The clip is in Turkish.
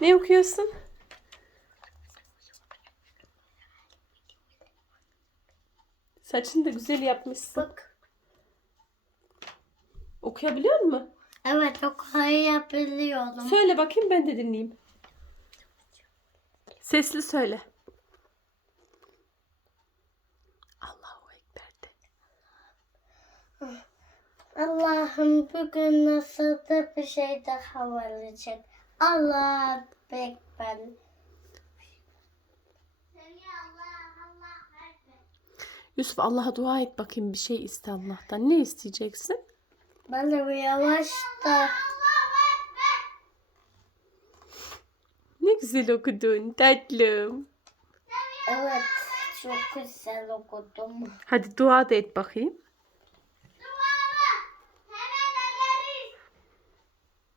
Ne okuyorsun? Saçını da güzel yapmışsın. Bak. Okuyabiliyor musun? Evet okuyabiliyorum. Söyle bakayım ben de dinleyeyim. Sesli söyle. Allahu Ekber de. Allah'ım bugün nasıl da bir şey daha olacak. Allah bekber. Yusuf Allah'a dua et bakayım bir şey iste Allah'tan. Ne isteyeceksin? Bana bir yavaş da Ne güzel okudun tatlım. evet çok güzel okudum. Hadi dua da et bakayım.